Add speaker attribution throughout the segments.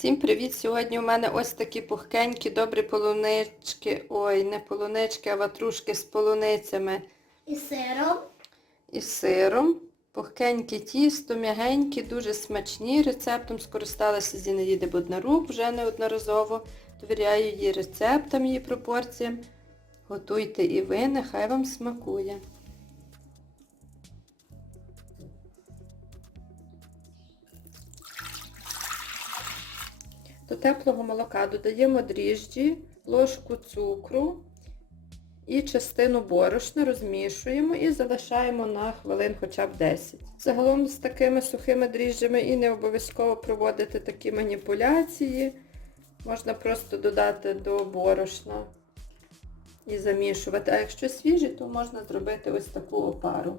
Speaker 1: Всім привіт! Сьогодні у мене ось такі пухкенькі, добрі полунички. Ой, не полунички, а ватрушки з полуницями
Speaker 2: І сиром.
Speaker 1: і сиром. Пухкеньке тісто, м'ягенькі, дуже смачні. Рецептом скористалася Зінаїда Буднарук вже неодноразово. Довіряю її рецептам, її пропорціям. Готуйте і ви, нехай вам смакує. Теплого молока додаємо дріжджі, ложку цукру і частину борошна розмішуємо і залишаємо на хвилин хоча б 10. Загалом з такими сухими дріжджами і не обов'язково проводити такі маніпуляції. Можна просто додати до борошна і замішувати. А якщо свіжі, то можна зробити ось таку опару.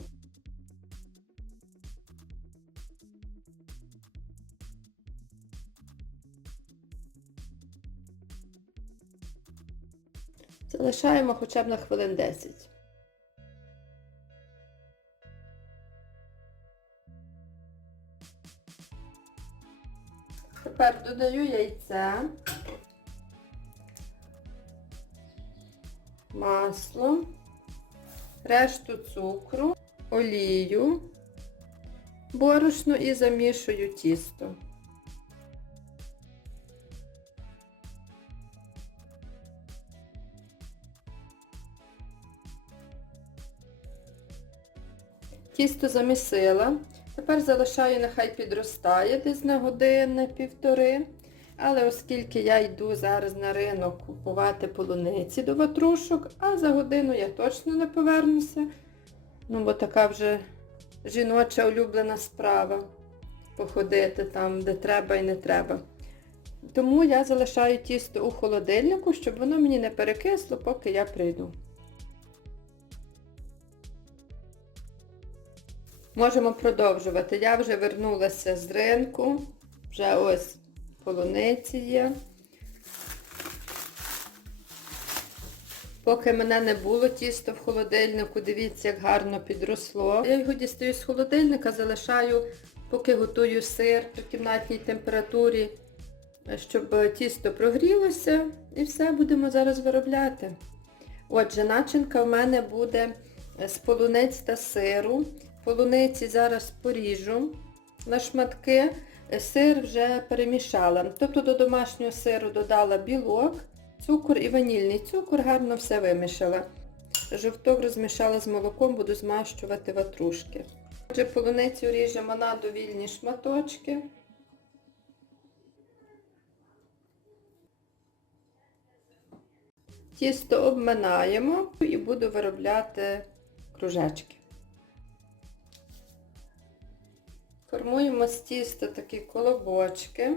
Speaker 1: Залишаємо хоча б на хвилин 10. Тепер додаю яйце, масло, решту цукру, олію, борошно і замішую тісто. Тісто замісила. Тепер залишаю, нехай підростає десь на години півтори. Але оскільки я йду зараз на ринок купувати полуниці до ватрушок, а за годину я точно не повернуся. Ну, бо така вже жіноча улюблена справа. Походити там, де треба і не треба. Тому я залишаю тісто у холодильнику, щоб воно мені не перекисло, поки я прийду. Можемо продовжувати. Я вже вернулася з ринку. Вже ось полуниці є. Поки мене не було тісто в холодильнику, дивіться, як гарно підросло. Я його дістаю з холодильника, залишаю, поки готую сир при кімнатній температурі, щоб тісто прогрілося. І все будемо зараз виробляти. Отже, начинка в мене буде з полуниць та сиру. Полуниці зараз поріжу на шматки. Сир вже перемішала. Тобто до домашнього сиру додала білок, цукор і ванільний цукор, гарно все вимішала. Жовток розмішала з молоком, буду змащувати ватрушки. Отже, полуницю ріжемо на довільні шматочки. Тісто обминаємо і буду виробляти кружечки. Формуємо з тіста такі колобочки.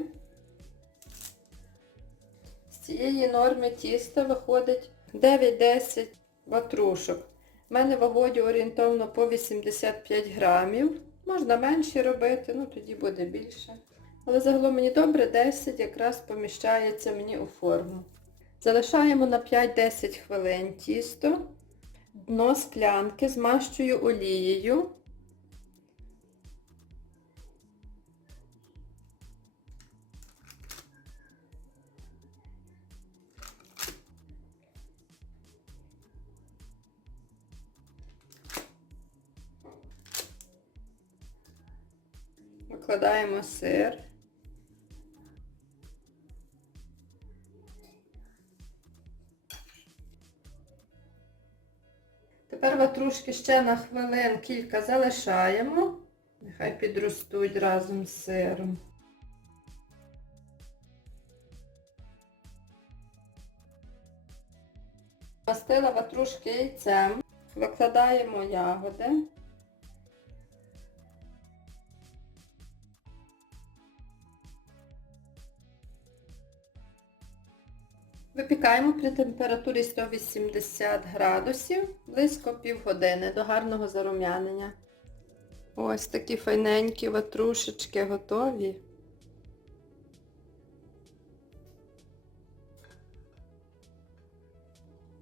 Speaker 1: З цієї норми тіста виходить 9-10 ватрушок. У мене вагою орієнтовно по 85 грамів. Можна менші робити, ну тоді буде більше. Але загалом мені добре 10 якраз поміщається мені у форму. Залишаємо на 5-10 хвилин тісто. Дно склянки змащую олією. Викладаємо сир. Тепер ватрушки ще на хвилин кілька залишаємо. Нехай підростуть разом з сиром. Мастила ватрушки яйцем. Викладаємо ягоди. Випікаємо при температурі 180 градусів близько півгодини до гарного зарум'янення. Ось такі файненькі ватрушечки готові.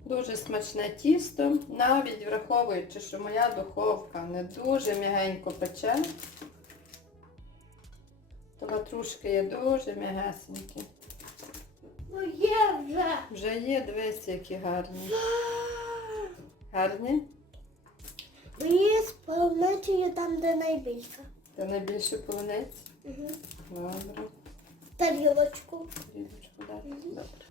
Speaker 1: Дуже смачне тісто, навіть враховуючи, що моя духовка не дуже м'ягенько пече, То ватрушки є дуже м'ягесенькі.
Speaker 2: Ну є вже.
Speaker 1: Є, дивись, які гарні. Гарні?
Speaker 2: Мені з полуницею там, де найбільше.
Speaker 1: Та найбільше полонець?
Speaker 2: Угу.
Speaker 1: Добре.
Speaker 2: Тарілочку.
Speaker 1: Тарілочку, дати. Добре.